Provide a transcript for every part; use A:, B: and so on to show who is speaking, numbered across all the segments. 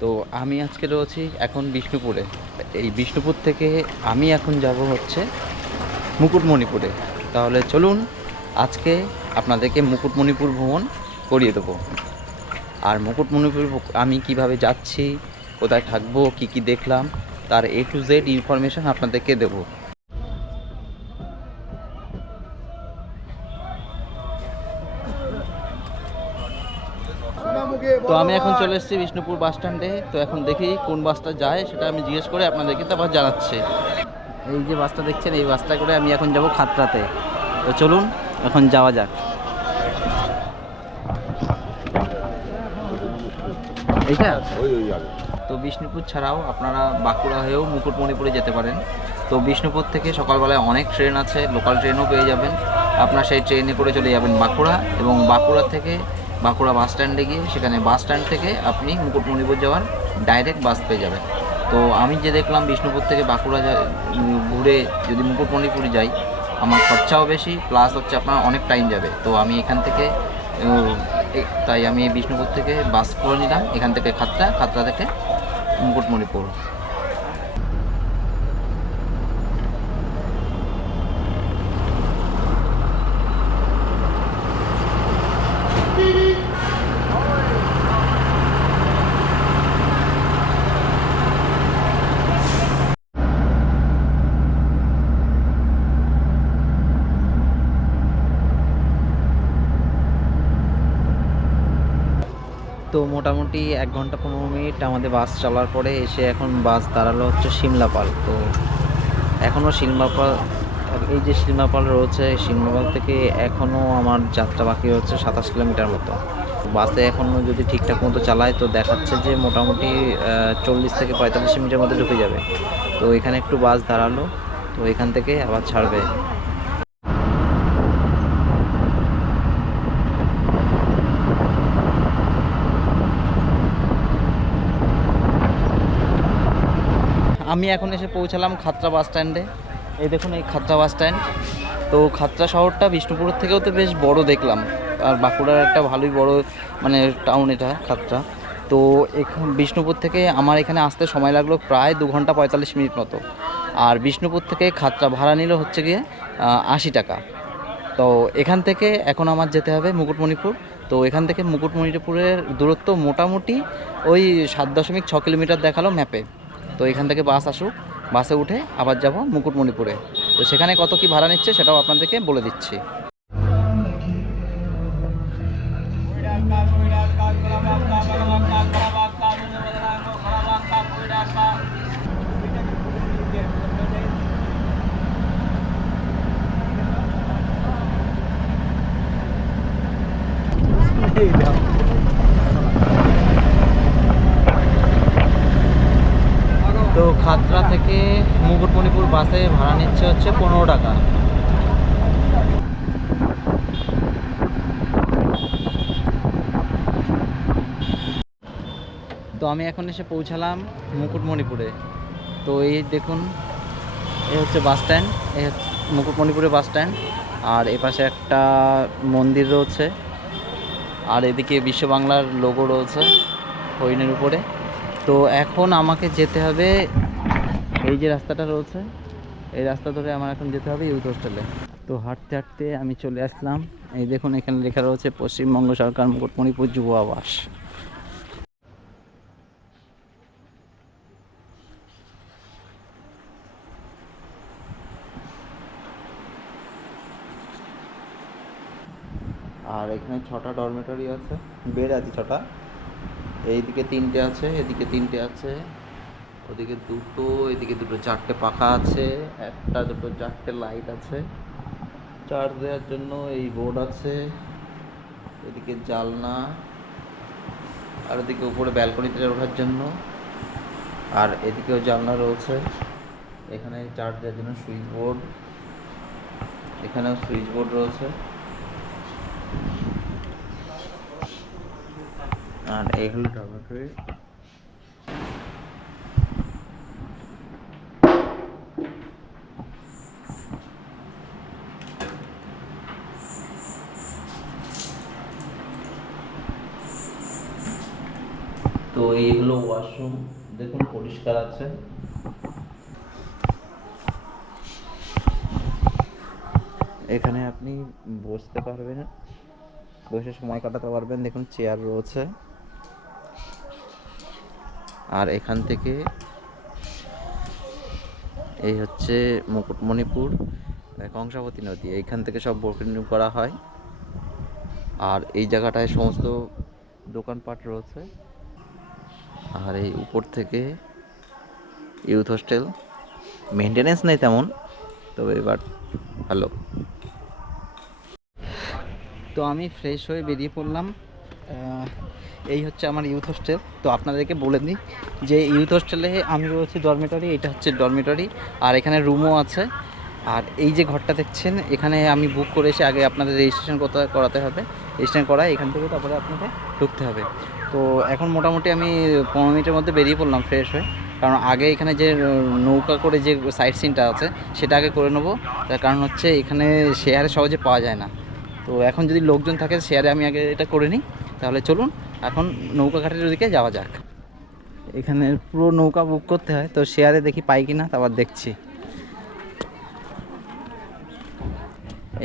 A: তো আমি আজকে রয়েছি এখন বিষ্ণুপুরে। এই বিষ্ণুপুর থেকে আমি এখন যাব হচ্ছে মুকুটমণিপুরে। তাহলে চলুন আজকে আপনাদেরকে মুকুটমণিপুর ভ্রমণ করিয়ে দেবো। আর মুকুটমণিপুর আমি কীভাবে যাচ্ছি, কোথায় থাকব, কি কি দেখলাম, তার এ টু জেড ইনফরমেশান আপনাদেরকে দেবো। তো আমি এখন চলে এসেছি বিষ্ণুপুর বাস স্ট্যান্ডে। তো এখন দেখি কোন বাসটা যায়, সেটা আমি জিজ্ঞেস করে আপনাদেরকে তারপর জানাচ্ছি। এই যে বাসটা দেখছেন, এই বাসটা করে আমি এখন যাব খাতড়াতে তো চলুন, এখন যাওয়া যাক। এইটা? তো বিষ্ণুপুর ছাড়াও আপনারা বাঁকুড়া হয়েও মুকুটমণিপুরে যেতে পারেন। তো বিষ্ণুপুর থেকে সকালবেলায় অনেক ট্রেন আছে, লোকাল ট্রেনও পেয়ে যাবেন। আপনার সেই ট্রেনে করে চলে যাবেন বাঁকুড়া এবং বাঁকুড়া থেকে বাঁকুড়া বাস স্ট্যান্ডে গিয়ে, সেখানে বাস স্ট্যান্ড থেকে আপনি মুকুটমণিপুর যাওয়ার ডাইরেক্ট বাস পেয়ে যাবেন। তো আমি যে দেখলাম বিষ্ণুপুর থেকে বাঁকুড়া ঘুরে যদি মুকুটমণিপুর যাই, আমার খরচাও বেশি প্লাস হচ্ছে আপনার অনেক টাইম যাবে। তো আমি এখান থেকে তাই আমি বিষ্ণুপুর থেকে বাস করে নিলাম। এখান থেকে খাতড়া খাতড়া থেকে মুকুটমণিপুর। মোটামুটি এক ঘণ্টা পনেরো মিনিট আমাদের বাস চলার পরে এসে এখন বাস দাঁড়াল হচ্ছে সিমলাপাল তো এখনও সিমলাপাল এই যে সিমলাপাল রয়েছে সিমলাপাল থেকে এখনও আমার যাত্রা বাকি হচ্ছে সাতাশ কিলোমিটার মতো। বাসে এখনও যদি ঠিকঠাক মতো চালায়, তো দেখাচ্ছে যে মোটামুটি চল্লিশ থেকে পঁয়তাল্লিশ মিনিটের মধ্যে ঢুকে যাবে। তো এখানে একটু বাস দাঁড়াল, তো এখান থেকে আবার ছাড়বে। আমি এখন এসে পৌঁছালাম খাতড়া বাস স্ট্যান্ডে এই দেখুন এই খাতড়া বাস স্ট্যান্ড তো খাতড়া শহরটা বিষ্ণুপুরের থেকেও তো বেশ বড় দেখলাম। আর বাঁকুড়ার একটা ভালোই বড় মানে টাউন এটা খাতড়া তো এখন বিষ্ণুপুর থেকে আমার এখানে আসতে সময় লাগল প্রায় দু ঘণ্টা পঁয়তাল্লিশ মিনিট মতো। আর বিষ্ণুপুর থেকে খাতড়া ভাড়া নিল হচ্ছে গিয়ে আশি টাকা। তো এখান থেকে এখন আমার যেতে হবে মুকুটমণিপুর। তো এখান থেকে মুকুটমণিপুরের দূরত্ব মোটামুটি ওই সাত দশমিক ছ কিলোমিটার দেখাল ম্যাপে তো এখান থেকে বাস আসুক, বাসে উঠে আবার যাব মুকুটমণিপুরে। তো সেখানে কত কি ভাড়া নিচ্ছে সেটাও আপনাদেরকে বলে দিচ্ছি তো খাতড়া থেকে মুকুটমণিপুর বাসে ভাড়া নিচ্ছে হচ্ছে পনেরো টাকা। তো আমি এখন এসে পৌঁছালাম মুকুটমণিপুরে। তো এই দেখুন, এই হচ্ছে বাস স্ট্যান্ড, এই হচ্ছে মুকুটমণিপুরের বাস স্ট্যান্ড, আর এপাশে একটা মন্দির রয়েছে, আর এদিকে বিশ্ব বাংলার লোগো রয়েছে হরিণের উপরে। তো এখন আমাকে যেতে হবে, এই যে রাস্তাটা রয়েছে এই রাস্তা ধরে আমার এখন যেতে হবে ইউথ হোস্টেলে। তো হাঁটতে হাঁটতে আমি চলে আসলাম। এই দেখুন, এখানে লেখা রয়েছে, পশ্চিমবঙ্গ সরকার মুকুটমণিপুর যুব আবাস। আর এখানে ছটা ডরমেটরি আছে। বেড আছে ছটা। এইদিকে তিনটে আছে, এদিকে তিনটে আছে। ওদিকে দুটো, এদিকে দুটো চারটে পাখা আছে, একটা দুটো চারটে লাইট আছে। চার্জ দেওয়ার জন্য এই বোর্ড আছে, এদিকে জালনা, আর এদিকে উপরে ব্যালকনিতে ওঠার জন্য। আর এদিকেও জানলা রয়েছে, এখানে চার্জ দেওয়ার জন্য সুইচ বোর্ড এখানেও সুইচ বোর্ড রয়েছে। আর এই হলো এই হলো ওয়াশরুম। দেখুন, পরিষ্কার আছে। এখানে আপনি বসতে পারবেন। বসে সময় কাটাতে পারবেন। দেখুন, চেয়ার রয়েছে। আর এখান থেকে এই হচ্ছে মুকুটমণিপুর, কংসাবতী নদী। এইখান থেকে সব বোটিং করা হয়। আর এই জায়গাটায় সমস্ত দোকানপাট রয়েছে। আর এই উপর থেকে ইউথ হোস্টেল মেনটেনেন্স নেই তেমন, তবে এবার ভালো। তো আমি ফ্রেশ হয়ে বেরিয়ে পড়লাম এই হচ্ছে আমার ইউথ হোস্টেল তো আপনাদেরকে বলে দিই যে ইউথ হোস্টেলে আমি রয়েছি ডরমিটরি এটা হচ্ছে ডরমিটরি আর এখানে রুমও আছে। আর এই যে ঘরটা দেখছেন, এখানে আমি বুক করে এসে আগে আপনাদের রেজিস্ট্রেশন করতে করাতে হবে। রেজিস্ট্রেশন করা এখান থেকে তারপরে আপনাকে ঢুকতে হবে। তো এখন মোটামুটি আমি পনেরো মিনিটের মধ্যে বেরিয়ে পড়লাম ফ্রেশ হয়ে। কারণ আগে এখানে যে নৌকা করে যে সাইট সিনটা আছে, সেটা আগে করে নেব। তার কারণ হচ্ছে এখানে শেয়ারে সহজে পাওয়া যায় না। তো এখন যদি লোকজন থাকে শেয়ারে আমি আগে এটা করে নিই। তাহলে চলুন, এখন নৌকা ঘাটের দিকে যাওয়া যাক। এখানে পুরো নৌকা বুক করতে হয়। তো শেয়ারে দেখি পাই কি না তারপর দেখছি।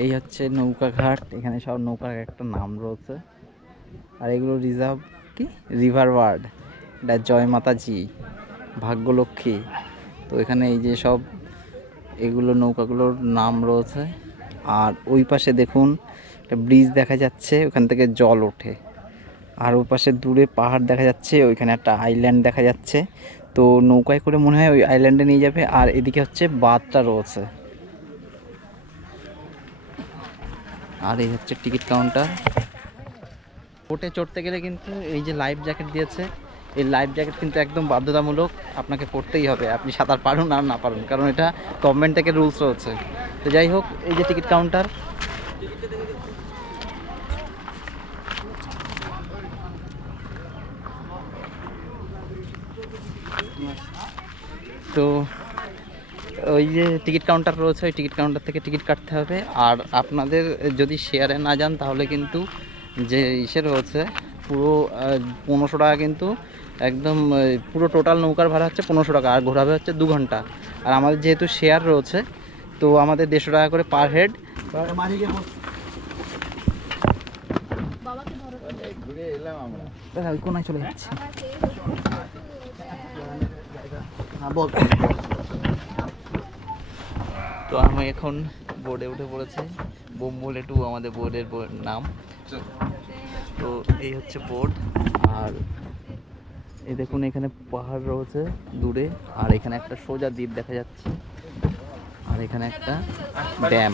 A: এই হচ্ছে নৌকা ঘাট। এখানে সব নৌকার একটা নাম রয়েছে। আর এগুলো রিজার্ভ কি? রিভার ওয়ার্ড এটা জয় মাতাজি, ভাগ্যলক্ষ্মী। তো এখানে এই যে সব এগুলো নৌকাগুলোর নাম রয়েছে। আর ওই পাশে দেখুন, একটা ব্রিজ দেখা যাচ্ছে, ওখান থেকে জল ওঠে। আর ওই পাশে দূরে পাহাড় দেখা যাচ্ছে, ওইখানে একটা আইল্যান্ড দেখা যাচ্ছে। তো নৌকায় করে মনে হয় ওই আইল্যান্ডে নিয়ে যাবে। আর এদিকে হচ্ছে বাঁধটা রয়েছে। আর এই হচ্ছে টিকিট কাউন্টার বোটে চড়তে গেলে কিন্তু এই যে লাইফ জ্যাকেট দিয়েছে, এই লাইফ জ্যাকেট কিন্তু একদম বাধ্যতামূলক আপনাকে পড়তেই হবে। আপনি সাঁতার পারুন আর না পারুন, কারণ এটা গভর্নমেন্ট থেকে রুলস রয়েছে। তো যাই হোক, এই যে টিকিট কাউন্টার তো ওই যে টিকিট কাউন্টার রয়েছে, ওই টিকিট কাউন্টার থেকে টিকিট কাটতে হবে। আর আপনাদের যদি শেয়ারে না যান, তাহলে কিন্তু যে ইসে রয়েছে পুরো পনেরোশো টাকা কিন্তু একদম পুরো টোটাল নৌকার ভাড়া হচ্ছে পনেরোশো টাকা আর ঘোরাবে হচ্ছে দু ঘণ্টা। আর আমাদের যেহেতু শেয়ার রয়েছে তো আমাদের দেড়শো টাকা করে পার হেড কোনায় চলে যাচ্ছি। হ্যাঁ বল। তো আমি এখন বোর্ডে উঠে পড়েছি। বোম্বলে টু আমাদের বোর্ডের নাম। তো এই হচ্ছে বোর্ড আর এই দেখুন এখানে পাহাড় রয়েছে দূরে। আর এখানে একটা সোজা দ্বীপ দেখা যাচ্ছে। আর এখানে একটা ড্যাম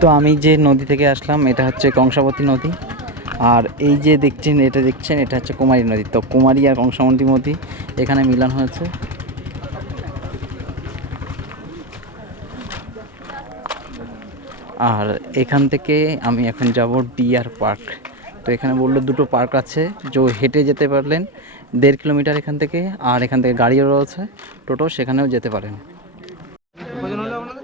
A: তো আমি যে নদী থেকে আসলাম, এটা হচ্ছে কংসাবতী নদী। আর এই যে দেখছেন, এটা দেখছেন, এটা হচ্ছে কুমারী নদী। তো কুমারী আর কংসাবতী নদী এখানে মিলন হয়েছে। আর এখান থেকে আমি এখন যাব ডিয়ার পার্ক। তো এখানে বলল দুটো পার্ক আছে, যে হেঁটে যেতে পারলেন দেড় কিলোমিটার এখান থেকে, আর এখান থেকে গাড়িও রয়েছে। টোটো, সেখানেও যেতে পারেন।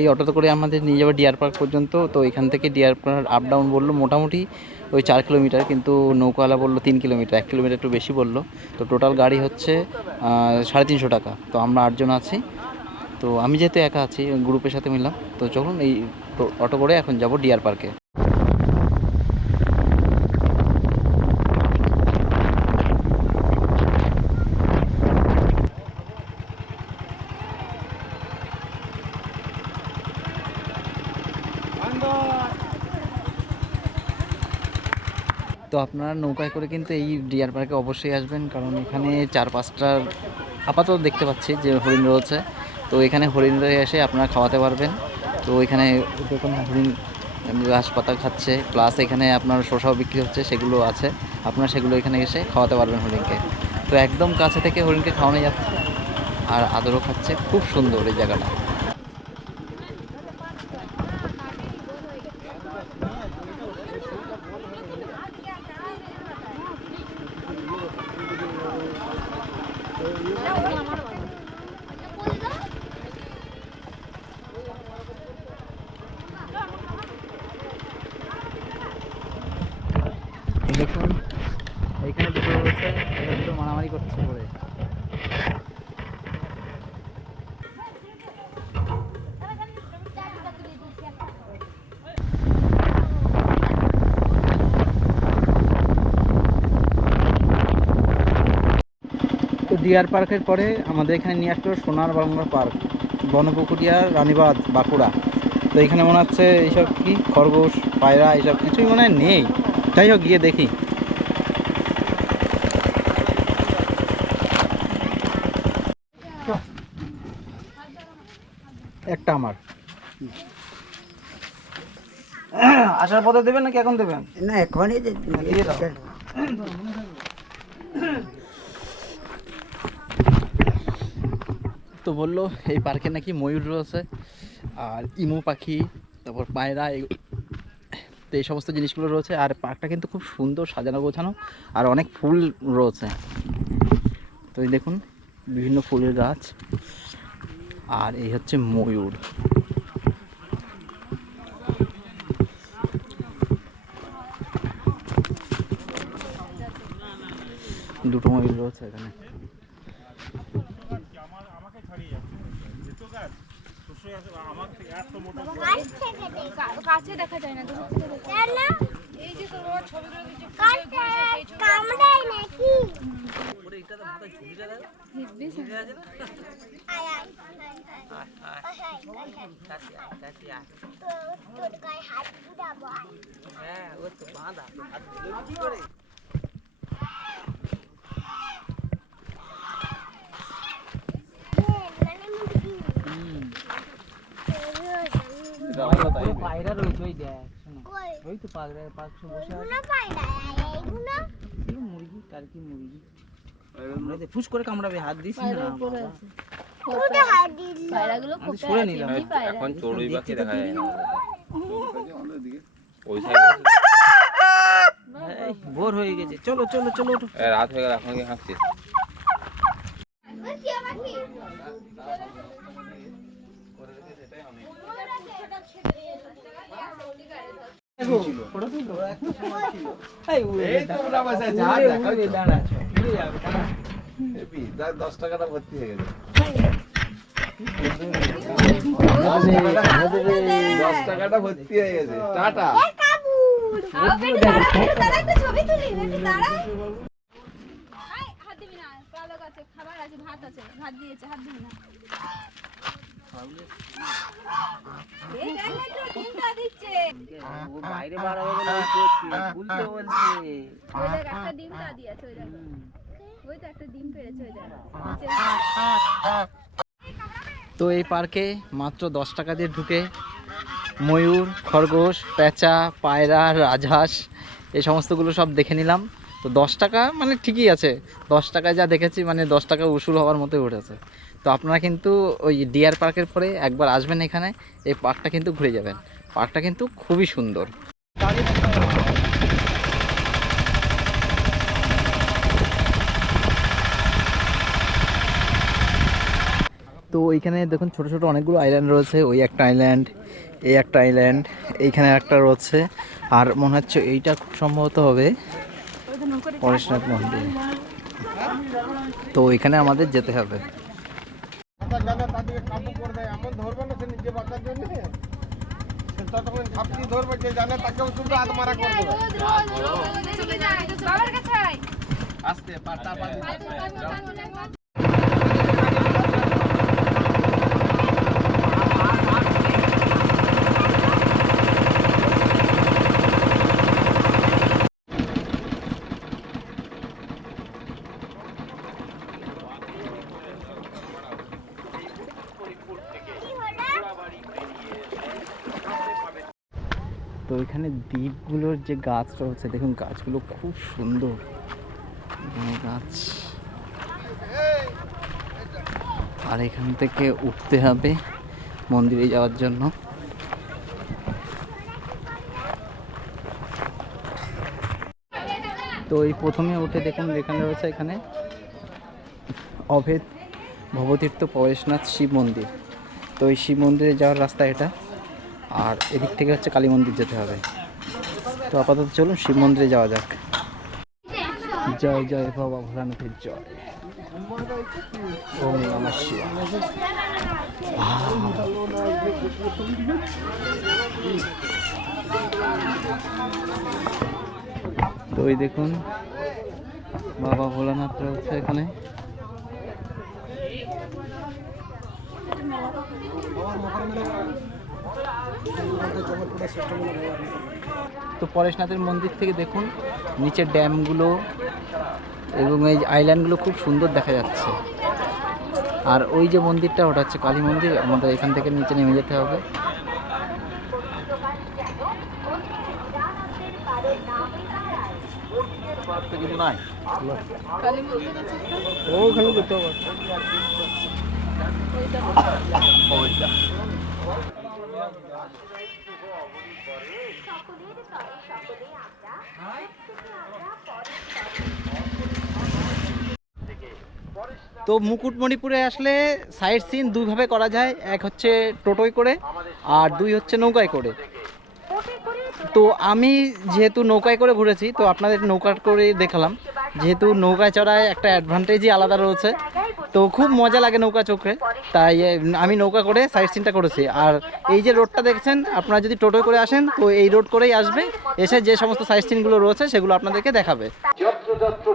A: এই অটোতে করে আমাদের নিয়ে যাবে ডিয়ার পার্ক পর্যন্ত। তো এখান থেকে ডিয়ার পার্ক আপ ডাউন বলল, মোটামুটি ওই চার কিলোমিটার, কিন্তু নৌকাওয়ালা বলল তিন কিলোমিটার, এক কিলোমিটার একটু বেশি বলল। তো টোটাল গাড়ি হচ্ছে সাড়ে তিনশো টাকা। তো আমরা আটজন আছি। তো আমি যেহেতু একা আছি গ্রুপের সাথে মিললাম। তো চলুন এই অটো করে এখন যাব ডিয়ার পার্কে আপনারা নৌকায় করে কিন্তু এই ডিয়ার পার্কে অবশ্যই আসবেন, কারণ এখানে চার পাঁচটার আপাতত দেখতে পাচ্ছি যে হরিণ রয়েছে। তো এখানে হরিণ রয়ে এসে আপনারা খাওয়াতে পারবেন। তো এখানে হরিণ ঘাস পাতা খাচ্ছে, প্লাস এখানে আপনার শসাও বিক্রি হচ্ছে, সেগুলো আছে। আপনারা সেগুলো এখানে এসে খাওয়াতে পারবেন হরিণকে। তো একদম কাছে থেকে হরিণকে খাওয়ানো যাচ্ছে। আর আদরও খাচ্ছে, খুব সুন্দর এই জায়গাটা এই দেখুন এইখানে দুটো রয়েছে এটা দুটো মারামারি করছে পরে তো ডিয়ার পার্কের পরে আমাদের এখানে নিয়ে আসলো সোনার বাংলা পার্ক বনপুকুরিয়া রানীবাঁধ বাঁকুড়া। তো এখানে মনে হচ্ছে এইসব কি খরগোশ পায়রা এইসব কিছুই মনে হয় নেই। যাই হোক গিয়ে দেখি। একটা আমার। আসার পথে দেবেন নাকি এখন দেবেন?
B: না এখনই যে
A: দিয়ে দাও। তো বলল, এই পার্কে নাকি ময়ূর রয়েছে আর ইমু পাখি, তারপর পায়রা তো এই সমস্ত জিনিসগুলো রয়েছে আর পার্কটা কিন্তু খুব সুন্দর সাজানো গোছানো আর অনেক ফুল রয়েছে। তো দেখুন, বিভিন্ন ফুলের গাছ আর এই হচ্ছে ময়ূর। দুটো ময়ূর রয়েছে এখানে।
C: কাছে দেখা যায় না দূর থেকে দেখা যায়। এই যে তোমার ছবিগুলো যে ফুলেরগুলো আছে, সেই ছবিগুলো হেব্বি সুন্দর।
A: পায়রা রয়েছে ওই দেখ শোনো ওই তো পায়রা পাখি বসে আছে মুরগি কার কি মুরগি আমরা যে ফুস করে কামড়াবে হাত দিস না বাবা।
C: পায়রাগুলো
A: আমি সরে নিলাম
D: এখন চড়ুই পাখি দেখা যায় না ওই সাইডে
A: এই, ভোর হয়ে গেছে চলো চলো চলো ওঠো
D: রাত হয়ে গেল এখন কি হাঁকছিস দশ টাকাটা ভর্তি হয়ে গেছে। দশ টাকাটা ভর্তি হয়ে গেছে। টাটা।
C: হাত দিবি না পালক আছে খাবার আছে ভাত আছে ভাত দিয়েছে হাত দিবি না। তো
A: তো এই পার্কে মাত্র দশ টাকা দিয়ে ঢুকে ময়ূর, খরগোশ, পেঁচা, পায়রা, রাজহাঁস, এই সমস্তগুলো সব দেখে নিলাম। তো দশ টাকা মানে ঠিকই আছে। দশ টাকায় যা দেখেছি মানে দশ টাকা উসুল হওয়ার মতোই উঠেছে। তো আপনারা কিন্তু ওই ডিয়ার পার্কের পরে একবার আসবেন এখানে, এই পার্কটা কিন্তু ঘুরে যাবেন। পার্কটা কিন্তু খুবই সুন্দর। তো এইখানে দেখুন ছোট ছোট অনেকগুলো আইল্যান্ড রয়েছে, ওই একটা আইল্যান্ড এই একটা আইল্যান্ড এইখানে একটা রয়েছে। আর মনে হচ্ছে এইটা খুব সম্ভবত হবে পরেশনাথ মন্দির। তো এখানে আমাদের যেতে হবে।
B: তাদেরকে কাবু করে দেয় এমন ধরবে না সে নিজে বাঁচার জন্য সে ততক্ষণ ঝাপটি ধরবে যে জানে তাকেও শুধু হাত মারা করে দেবে আস্তে পাটা
A: তো এখানে দ্বীপগুলোর যে গাছ রয়েছে দেখুন গাছগুলো খুব সুন্দর। গাছ। আর এখান থেকে উঠতে হবে মন্দিরে যাওয়ার জন্য। তো এই প্রথমে উঠে দেখুন যেখানে রয়েছে এখানে অভেদ ভবতীর্থ পরেশনাথ শিব মন্দির। তো এই শিব মন্দিরে যাওয়ার রাস্তা এটা। আর এদিক থেকে হচ্ছে কালী মন্দির যেতে হবে। তো আপাতত চলুন শিব মন্দিরে যাওয়া যাক। জয় জয় বাবা ভোলানাথের জয়। শিবায়। তো ওই দেখুন, বাবা ভোলানাথ রয়েছে এখানে। তো পরেশনাথের মন্দির থেকে দেখুন, নিচের ড্যামগুলো এবং এই আইল্যান্ডগুলো খুব সুন্দর দেখা যাচ্ছে। আর ওই যে মন্দিরটা, ওটা হচ্ছে কালী মন্দির, আমাদের এখান থেকে নিচে নেমে যেতে হবে।
B: ওখানে
A: তো মুকুটমণিপুরে আসলে সাইড সিন দুইভাবে করা যায়। এক হচ্ছে টোটোয় করে, আর দুই হচ্ছে নৌকায় করে। তো আমি যেহেতু নৌকায় করে ঘুরেছি, তো আপনাদের নৌকা করে দেখালাম। যেহেতু নৌকায় চড়ায় একটা অ্যাডভান্টেজই আলাদা রয়েছে। তো খুব মজা লাগে নৌকা চোখে। তাই আমি নৌকা করে সাইড সিনটা করেছি। আর এই যে রোডটা দেখছেন আপনারা যদি টোটোয় করে আসেন তো এই রোড করেই আসবে। এসে যে সমস্ত সাইড সিনগুলো রয়েছে সেগুলো আপনাদেরকে দেখাবে।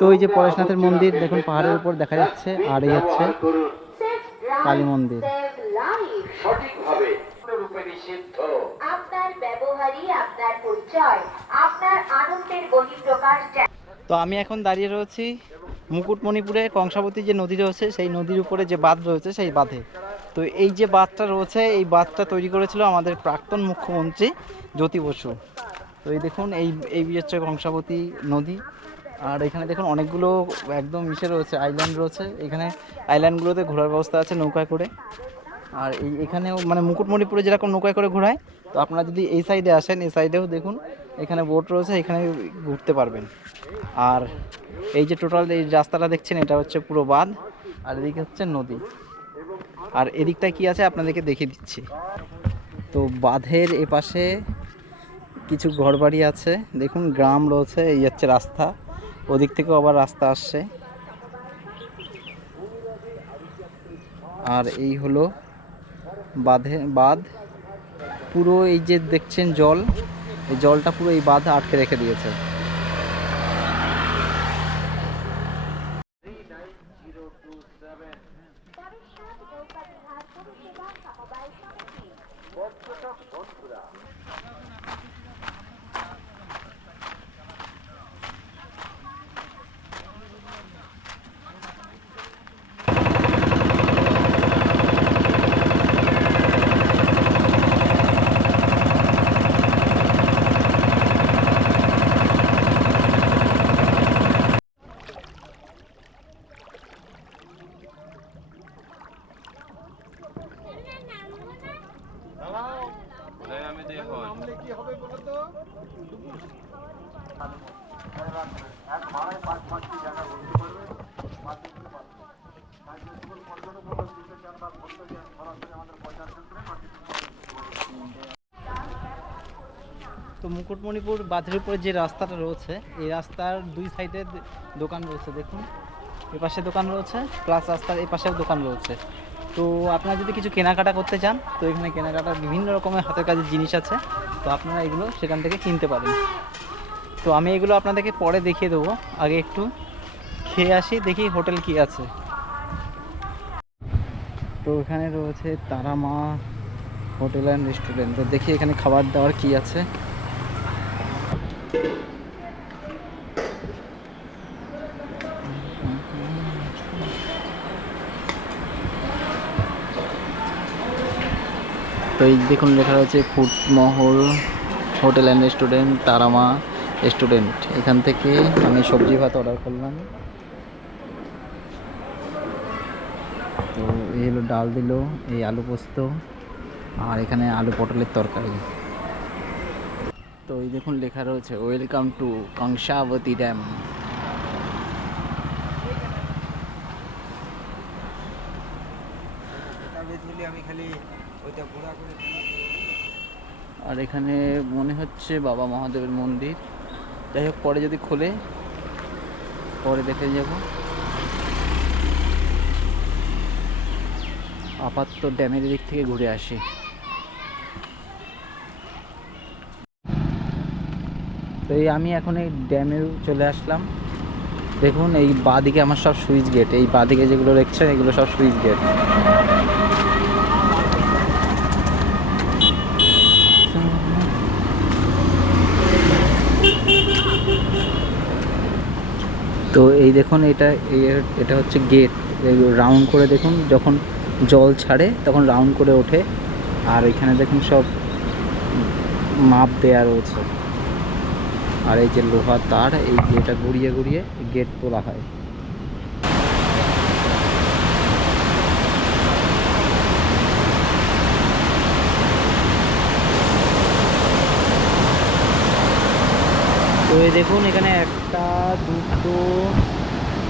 A: তো এই যে পরেশনাথের মন্দির দেখুন পাহাড়ের উপর দেখা যাচ্ছে আর এই হচ্ছে কালী মন্দির।
E: সঠিকভাবে
F: আপনার ব্যবহারই আপনার পরিচয়। আপনার আনন্দের বহিঃপ্রকাশ চাই
A: তো আমি এখন দাঁড়িয়ে রয়েছি মুকুটমণিপুরে কংসাবতী যে নদী রয়েছে, সেই নদীর উপরে যে বাঁধ রয়েছে, সেই বাঁধে। তো এই যে বাঁধটা রয়েছে, এই বাঁধটা তৈরি করেছিল আমাদের প্রাক্তন মুখ্যমন্ত্রী জ্যোতি বসু। তো এই দেখুন, এই এই হচ্ছে কংসাবতী নদী। আর এখানে দেখুন, অনেকগুলো একদম মিশে রয়েছে, আইল্যান্ড রয়েছে। এখানে আইল্যান্ডগুলোতে ঘোরার ব্যবস্থা আছে নৌকায় করে। আর এই এখানেও মানে মুকুটমণিপুরে যেরকম নৌকায় করে ঘোরায় তো আপনারা যদি এই সাইডে আসেন, এই সাইডেও দেখুন, এখানে বোট রয়েছে, এখানে ঘুরতে পারবেন। আর এই যে টোটাল এই রাস্তাটা দেখছেন, এটা হচ্ছে পুরো বাঁধ, আর এদিকে হচ্ছে নদী। আর এদিকটায় কি আছে আপনাদেরকে দেখিয়ে দিচ্ছি। তো বাঁধের এপাশে কিছু ঘরবাড়ি আছে, দেখুন, গ্রাম রয়েছে, এই হচ্ছে রাস্তা। ওদিক থেকেও আবার রাস্তা আসছে। আর এই হলো বাঁধে, বাঁধ। পুরো এই যে দেখছেন জল এই জলটা পুরো এই বাঁধ আটকে রেখে দিয়েছে
D: কোথায় আমি তো এখন
B: নামলে কি হবে বলো তো
A: তো মুকুটমণিপুর বাঁধের উপরে যে রাস্তাটা রয়েছে, এই রাস্তার দুই সাইডে দোকান রয়েছে, দেখুন। এ পাশে দোকান রয়েছে প্লাস রাস্তার এই পাশেও দোকান রয়েছে। তো আপনারা যদি কিছু কেনাকাটা করতে চান, তো এখানে কেনাকাটার বিভিন্ন রকমের হাতের কাজের জিনিস আছে। তো আপনারা এগুলো সেখান থেকে কিনতে পারেন। তো আমি এগুলো আপনাদেরকে পরে দেখিয়ে দেবো। আগে একটু খেয়ে আসি, দেখি হোটেল কি আছে। তো এখানে রয়েছে তারামা হোটেল অ্যান্ড রেস্টুরেন্ট। তো দেখি এখানে খাবার দাবার কি আছে। তো এই দেখুন লেখা রয়েছে Futmahal, hotel and restaurant, Tarama restaurant. এখান থেকে আমি সবজি ভাত অর্ডার করলাম। তো এই হলো ডাল দিল, এই আলু পোস্ত, আর এখানে আলু পটলের তরকারি। তো এই দেখুন লেখা রয়েছে ওয়েলকাম টু কংসাবতী ড্যাম
B: আমি খালি ওইটা
A: আর এখানে মনে হচ্ছে বাবা মহাদেবের মন্দির। যাই হোক, পরে যদি খোলে, পরে দেখে যাব। আপাতত ড্যামের দিক থেকে ঘুরে আসি। তো এই আমি এখন এই ড্যামে চলে আসলাম। দেখুন, এই বাঁদিকে আমার সব সুইচ গেট। এই বাঁদিকে যেগুলো দেখছেন, এগুলো সব সুইচ গেট। তো এই দেখুন এটা এটা হচ্ছে গেট রাউন্ড করে দেখুন, যখন জল ছাড়ে তখন রাউন্ড করে ওঠে। আর এখানে দেখুন সব মাপ দেয়া রয়েছে। আর এই যে লোহার তার, এই গেটটা ঘুরিয়ে ঘুরিয়ে গেট তোলা হয়। এই দেখুন এখানে একটা দুটো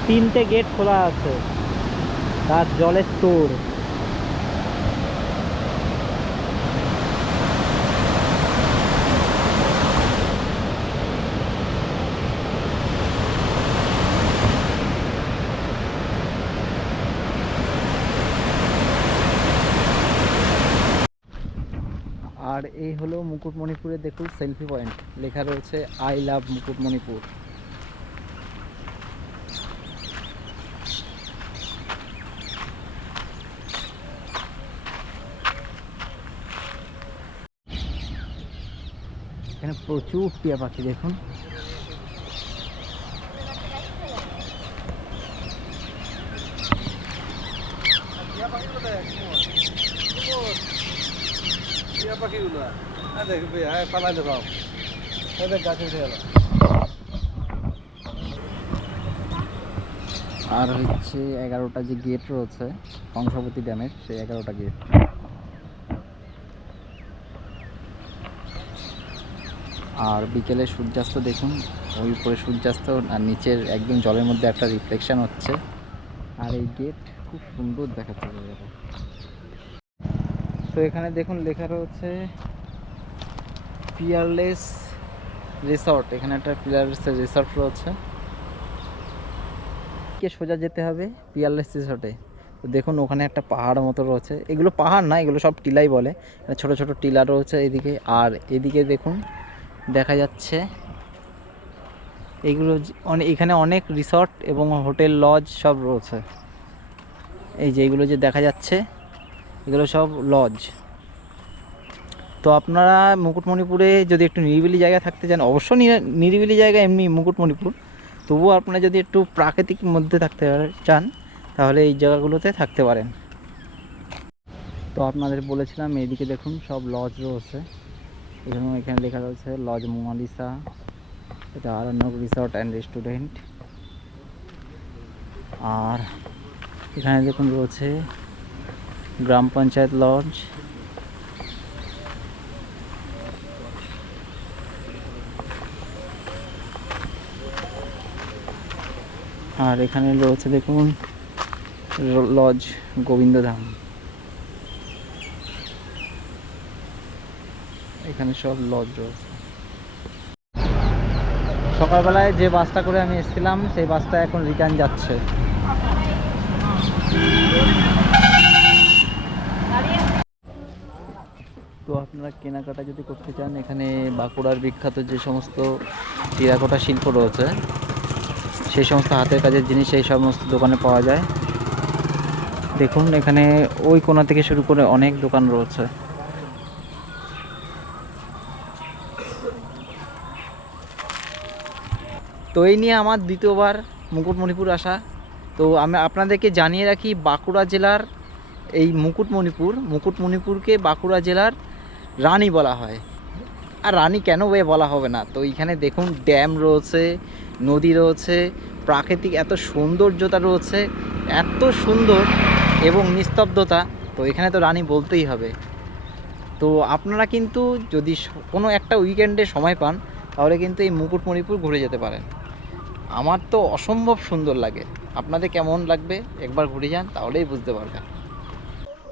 A: তিনটে গেট খোলা আছে। তার জলের স্টোর আর এই হলো মুকুটমণিপুরের, দেখুন সেলফি পয়েন্ট লেখা রয়েছে আই লাভ মুকুটমণিপুর। এখানে প্রচুর টিয়া পাখি, দেখুন।
B: টিয়া
A: আর হচ্ছে এগারোটা যে গেট রয়েছে, কংসাবতী ড্যামের, সেই এগারোটা গেট। আর বিকেলে সূর্যাস্ত দেখুন, ওই উপরে সূর্যাস্ত, আর নিচের একদম জলের মধ্যে একটা রিফ্লেকশন হচ্ছে। আর এই গেট খুব সুন্দর দেখাচ্ছে। তো এখানে দেখুন লেখা রয়েছে পিয়ারলেস রিসর্ট এখানে একটা পিয়ারলেস রিসর্ট রয়েছে। কে সোজা যেতে হবে পিয়ারলেস রিসর্টে তো দেখুন ওখানে একটা পাহাড় মতো রয়েছে। এগুলো পাহাড় না, এগুলো সব টিলাই বলে। ছোট ছোট টিলা রয়েছে এদিকে। আর এদিকে দেখুন দেখা যাচ্ছে এগুলো অনেক এখানে অনেক রিসর্ট এবং হোটেল লজ সব রয়েছে। এই যে এগুলো যে দেখা যাচ্ছে এগুলো সব লজ তো আপনারা মুকুটমণিপুরে যদি একটু নিরিবিলি জায়গা থাকতে চান অবশ্য নিরা- নিরিবিলি জায়গা এমনি মুকুটমণিপুর। তবুও আপনারা যদি একটু প্রাকৃতিক মধ্যে থাকতে চান, তাহলে এই জায়গাগুলোতে থাকতে পারেন। তো আপনাদের বলেছিলাম এইদিকে দেখুন সব লজ রয়েছে। এখানে এখানে লেখা রয়েছে লজ মোনালিসা, এটা আরণ্যক রিসর্ট অ্যান্ড রেস্টুরেন্ট আর এখানে দেখুন রয়েছে গ্রাম পঞ্চায়েত লজ। আর এখানে রয়েছে দেখুন লজ গোবিন্দধাম। এখানে সব লজ রয়েছে। সকালবেলায় যে বাসটা করে আমি এসেছিলাম, সেই বাসটা এখন রিটার্ন যাচ্ছে তো আপনারা কেনাকাটা যদি করতে চান, এখানে বাঁকুড়ার বিখ্যাত যে সমস্ত টেরাকোটা শিল্প রয়েছে, সেই সমস্ত হাতের কাজের জিনিস এই সমস্ত দোকানে পাওয়া যায়। দেখুন, এখানে ওই কোণা থেকে শুরু করে অনেক দোকান রয়েছে। তো এই নিয়ে আমার দ্বিতীয়বার মুকুটমণিপুর আসা। তো আমি আপনাদেরকে জানিয়ে রাখি, বাঁকুড়া জেলার এই মুকুটমণিপুর, মুকুটমণিপুরকে বাঁকুড়া জেলার রানী বলা হয়। আর রানী কেন ওয়ে বলা হবে না? তো এখানে দেখুন, ড্যাম রয়েছে, নদী রয়েছে, প্রাকৃতিক এত সৌন্দর্যতা রয়েছে, এত সুন্দর এবং নিস্তব্ধতা, তো এখানে তো রানী বলতেই হবে। তো আপনারা কিন্তু যদি কোনো একটা উইকেন্ডে সময় পান, তাহলে কিন্তু এই মুকুটমণিপুর ঘুরে যেতে পারেন। আমার তো অসম্ভব সুন্দর লাগে। আপনাদের কেমন লাগবে? একবার ঘুরে যান, তাহলেই বুঝতে পারবেন।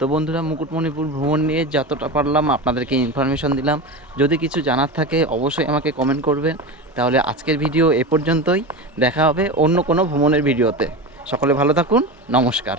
A: তো বন্ধুরা, মুকুটমণিপুর ভ্রমণ নিয়ে যতটা পারলাম আপনাদেরকে ইনফরমেশন দিলাম। যদি কিছু জানার থাকে, অবশ্যই আমাকে কমেন্ট করবেন। তাহলে আজকের ভিডিও এ পর্যন্তই। দেখা হবে অন্য কোনো ভ্রমণের ভিডিওতে সকলে ভালো থাকুন। নমস্কার।